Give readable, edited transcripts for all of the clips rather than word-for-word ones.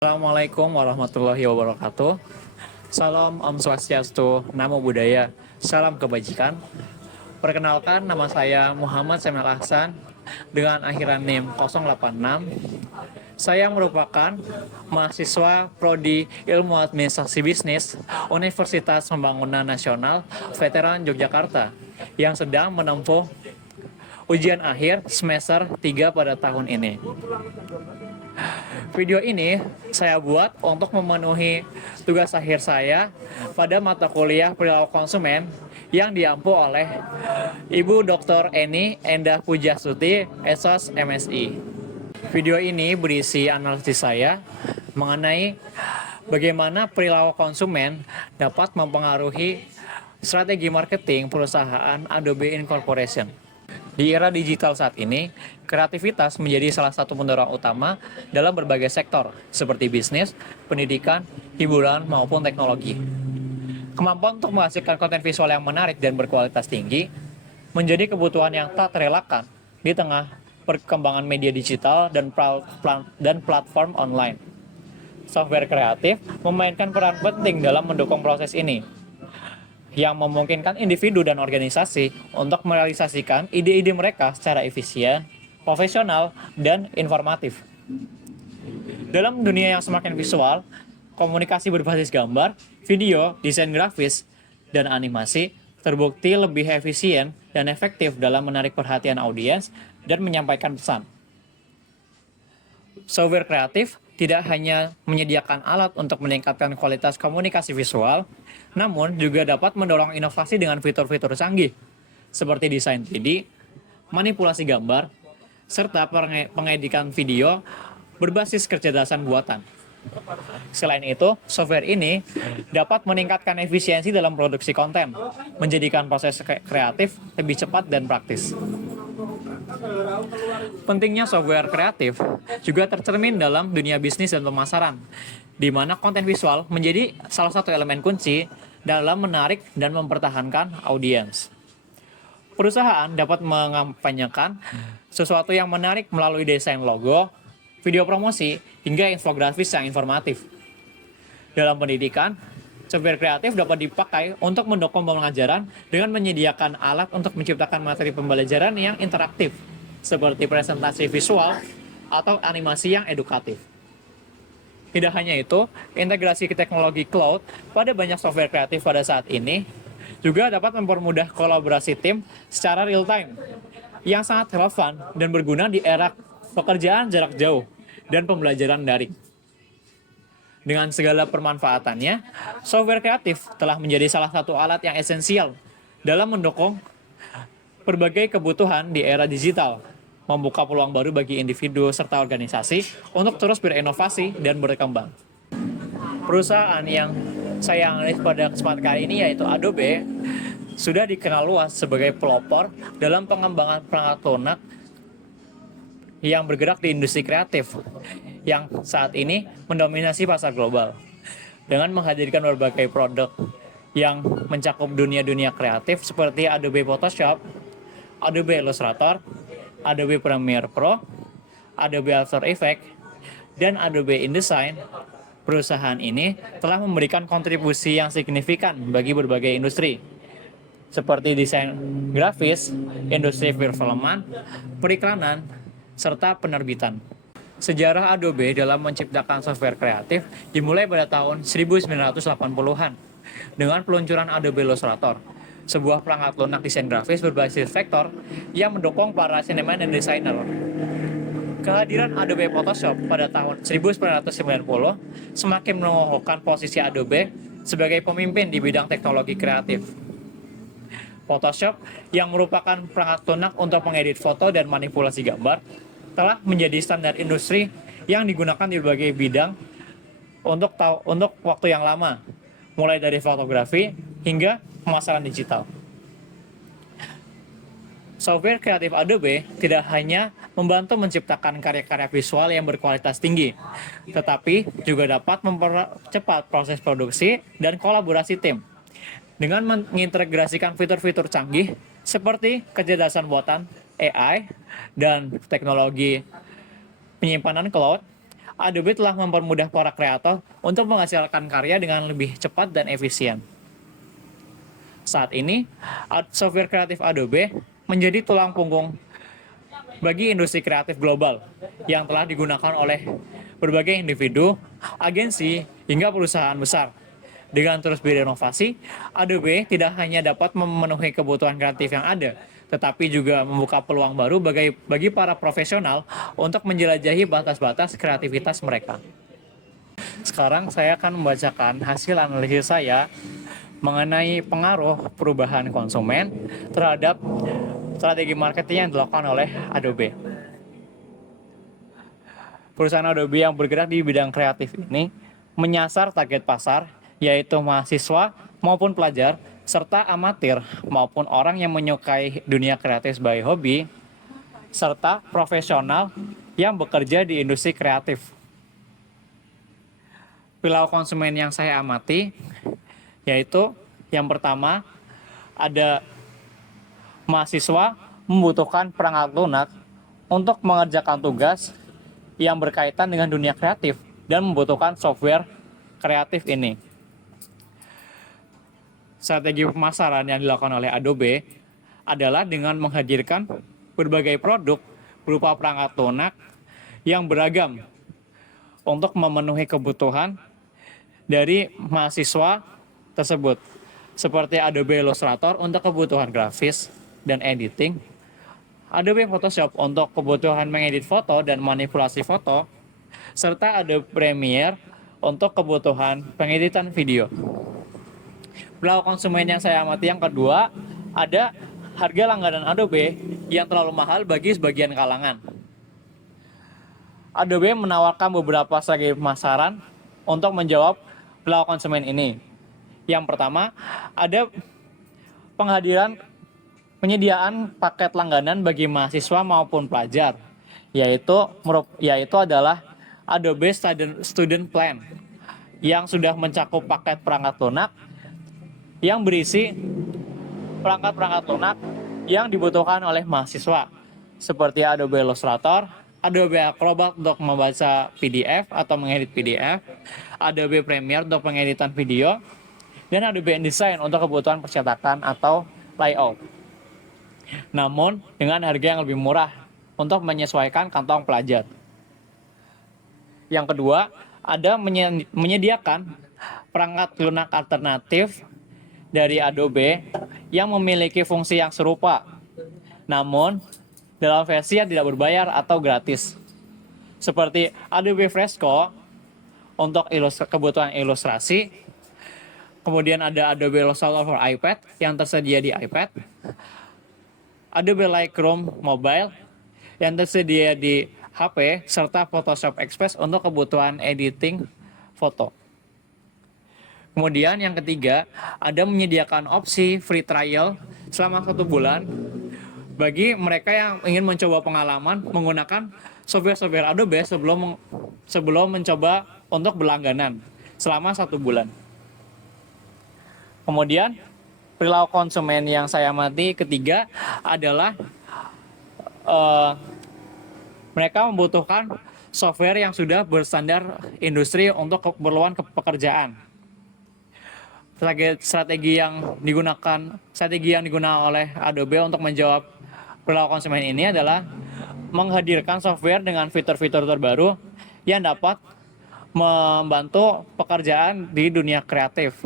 Assalamualaikum warahmatullahi wabarakatuh. Salam Om Swastiastu, Namo Buddhaya, salam kebajikan. Perkenalkan, nama saya Muhammad Samuel Ahsan dengan akhiran NIM 086. Saya merupakan mahasiswa Prodi Ilmu Administrasi Bisnis Universitas Pembangunan Nasional Veteran Yogyakarta yang sedang menempuh ujian akhir semester 3 pada tahun ini. Video ini saya buat untuk memenuhi tugas akhir saya pada mata kuliah perilaku konsumen yang diampu oleh Ibu Dr. Eni Endah Pujastuti, SOS MSI. Video ini berisi analisis saya mengenai bagaimana perilaku konsumen dapat mempengaruhi strategi marketing perusahaan Adobe Incorporation. Di era digital saat ini, kreativitas menjadi salah satu pendorong utama dalam berbagai sektor, seperti bisnis, pendidikan, hiburan, maupun teknologi. Kemampuan untuk menghasilkan konten visual yang menarik dan berkualitas tinggi menjadi kebutuhan yang tak terelakkan di tengah perkembangan media digital dan platform online. Software kreatif memainkan peran penting dalam mendukung proses ini, yang memungkinkan individu dan organisasi untuk merealisasikan ide-ide mereka secara efisien, profesional, dan informatif. Dalam dunia yang semakin visual, komunikasi berbasis gambar, video, desain grafis, dan animasi terbukti lebih efisien dan efektif dalam menarik perhatian audiens dan menyampaikan pesan. Software kreatif tidak hanya menyediakan alat untuk meningkatkan kualitas komunikasi visual, namun juga dapat mendorong inovasi dengan fitur-fitur canggih, seperti desain 3D, manipulasi gambar, serta pengeditan video berbasis kecerdasan buatan. Selain itu, software ini dapat meningkatkan efisiensi dalam produksi konten, menjadikan proses kreatif lebih cepat dan praktis. Pentingnya software kreatif juga tercermin dalam dunia bisnis dan pemasaran, di mana konten visual menjadi salah satu elemen kunci dalam menarik dan mempertahankan audiens. Perusahaan dapat mengampanyekan sesuatu yang menarik melalui desain logo, video promosi, hingga infografis yang informatif. Dalam pendidikan, software kreatif dapat dipakai untuk mendukung pembelajaran dengan menyediakan alat untuk menciptakan materi pembelajaran yang interaktif, seperti presentasi visual atau animasi yang edukatif. Tidak hanya itu, integrasi ke teknologi cloud pada banyak software kreatif pada saat ini juga dapat mempermudah kolaborasi tim secara real-time, yang sangat relevan dan berguna di era pekerjaan jarak jauh dan pembelajaran daring. Dengan segala permanfaatannya, software kreatif telah menjadi salah satu alat yang esensial dalam mendukung berbagai kebutuhan di era digital, membuka peluang baru bagi individu serta organisasi untuk terus berinovasi dan berkembang. Perusahaan yang saya analis pada kesempatan kali ini yaitu Adobe sudah dikenal luas sebagai pelopor dalam pengembangan perangkat lunak yang bergerak di industri kreatif yang saat ini mendominasi pasar global dengan menghadirkan berbagai produk yang mencakup dunia-dunia kreatif seperti Adobe Photoshop, Adobe Illustrator, Adobe Premiere Pro, Adobe After Effects, dan Adobe InDesign. Perusahaan ini telah memberikan kontribusi yang signifikan bagi berbagai industri seperti desain grafis, industri perfilman, periklanan, serta penerbitan. Sejarah Adobe dalam menciptakan software kreatif dimulai pada tahun 1980-an dengan peluncuran Adobe Illustrator, sebuah perangkat lunak desain grafis berbasis vektor yang mendukung para seniman dan desainer. Kehadiran Adobe Photoshop pada tahun 1990 semakin mengukuhkan posisi Adobe sebagai pemimpin di bidang teknologi kreatif. Photoshop, yang merupakan perangkat lunak untuk mengedit foto dan manipulasi gambar, telah menjadi standar industri yang digunakan di berbagai bidang untuk waktu yang lama, mulai dari fotografi hingga pemasaran digital. Software kreatif Adobe tidak hanya membantu menciptakan karya-karya visual yang berkualitas tinggi, tetapi juga dapat mempercepat proses produksi dan kolaborasi tim dengan mengintegrasikan fitur-fitur canggih seperti kecerdasan buatan AI dan teknologi penyimpanan cloud. Adobe telah mempermudah para kreator untuk menghasilkan karya dengan lebih cepat dan efisien. Saat ini, software kreatif Adobe menjadi tulang punggung bagi industri kreatif global yang telah digunakan oleh berbagai individu, agensi, hingga perusahaan besar. Dengan terus berinovasi, Adobe tidak hanya dapat memenuhi kebutuhan kreatif yang ada, tetapi juga membuka peluang baru bagi para profesional untuk menjelajahi batas-batas kreativitas mereka. Sekarang saya akan membacakan hasil analisis saya mengenai pengaruh perubahan konsumen terhadap strategi marketing yang dilakukan oleh Adobe. Perusahaan Adobe yang bergerak di bidang kreatif ini menyasar target pasar, yaitu mahasiswa maupun pelajar, serta amatir maupun orang yang menyukai dunia kreatif sebagai hobi, serta profesional yang bekerja di industri kreatif. Perilaku konsumen yang saya amati, yaitu yang pertama, ada mahasiswa membutuhkan perangkat lunak untuk mengerjakan tugas yang berkaitan dengan dunia kreatif dan membutuhkan software kreatif ini. Strategi pemasaran yang dilakukan oleh Adobe adalah dengan menghadirkan berbagai produk berupa perangkat lunak yang beragam untuk memenuhi kebutuhan dari mahasiswa tersebut, seperti Adobe Illustrator untuk kebutuhan grafis dan editing, Adobe Photoshop untuk kebutuhan mengedit foto dan manipulasi foto, serta Adobe Premiere untuk kebutuhan pengeditan video. Perilaku konsumen yang saya amati yang kedua, ada harga langganan Adobe yang terlalu mahal bagi sebagian kalangan. Adobe menawarkan beberapa strategi pemasaran untuk menjawab perilaku konsumen ini. Yang pertama, ada penyediaan paket langganan bagi mahasiswa maupun pelajar, yaitu adalah Adobe Student Plan yang sudah mencakup paket perangkat lunak yang berisi perangkat-perangkat lunak yang dibutuhkan oleh mahasiswa, seperti Adobe Illustrator, Adobe Acrobat untuk membaca PDF atau mengedit PDF, Adobe Premiere untuk pengeditan video, dan Adobe InDesign untuk kebutuhan percetakan atau layout. Namun dengan harga yang lebih murah untuk menyesuaikan kantong pelajar. Yang kedua, ada menyediakan perangkat lunak alternatif dari Adobe yang memiliki fungsi yang serupa, namun dalam versi yang tidak berbayar atau gratis, seperti Adobe Fresco untuk kebutuhan ilustrasi. Kemudian ada Adobe Illustrator for iPad yang tersedia di iPad, Adobe Lightroom Mobile yang tersedia di HP, serta Photoshop Express untuk kebutuhan editing foto. Kemudian yang ketiga, ada menyediakan opsi free trial selama 1 bulan bagi mereka yang ingin mencoba pengalaman menggunakan software Adobe sebelum mencoba untuk berlangganan selama 1 bulan. Kemudian perilaku konsumen yang saya amati ketiga adalah mereka membutuhkan software yang sudah berstandar industri untuk keperluan pekerjaan. Strategi yang digunakan oleh Adobe untuk menjawab perilaku konsumen ini adalah menghadirkan software dengan fitur-fitur terbaru yang dapat membantu pekerjaan di dunia kreatif.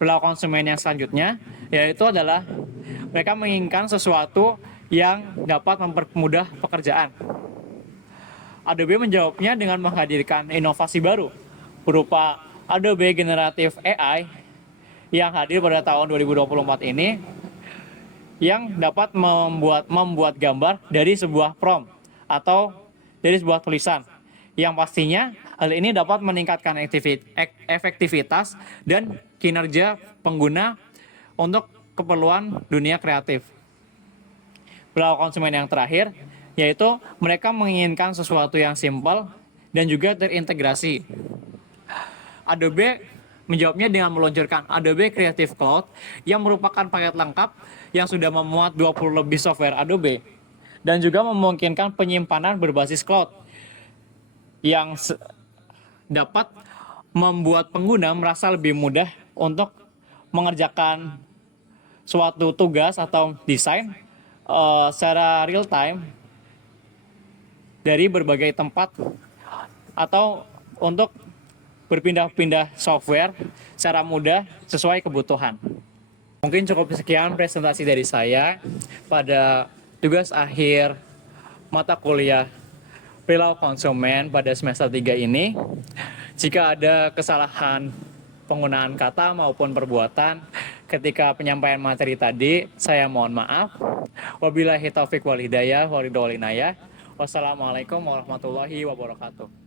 Perilaku konsumen yang selanjutnya yaitu adalah mereka menginginkan sesuatu yang dapat mempermudah pekerjaan. Adobe menjawabnya dengan menghadirkan inovasi baru berupa Adobe Generative AI yang hadir pada tahun 2024 ini, yang dapat membuat gambar dari sebuah prompt atau dari sebuah tulisan, yang pastinya hal ini dapat meningkatkan efektivitas dan kinerja pengguna untuk keperluan dunia kreatif. Perilaku konsumen yang terakhir yaitu mereka menginginkan sesuatu yang simpel dan juga terintegrasi. Adobe menjawabnya dengan meluncurkan Adobe Creative Cloud yang merupakan paket lengkap yang sudah memuat 20 lebih software Adobe dan juga memungkinkan penyimpanan berbasis cloud yang dapat membuat pengguna merasa lebih mudah untuk mengerjakan suatu tugas atau desain secara real time dari berbagai tempat, atau untuk berpindah-pindah software secara mudah sesuai kebutuhan. Mungkin cukup sekian presentasi dari saya pada tugas akhir mata kuliah perilaku konsumen pada semester 3 ini. Jika ada kesalahan penggunaan kata maupun perbuatan ketika penyampaian materi tadi, saya mohon maaf. Wabillahi taufik wal hidayah, waridul inayah. Wassalamualaikum warahmatullahi wabarakatuh.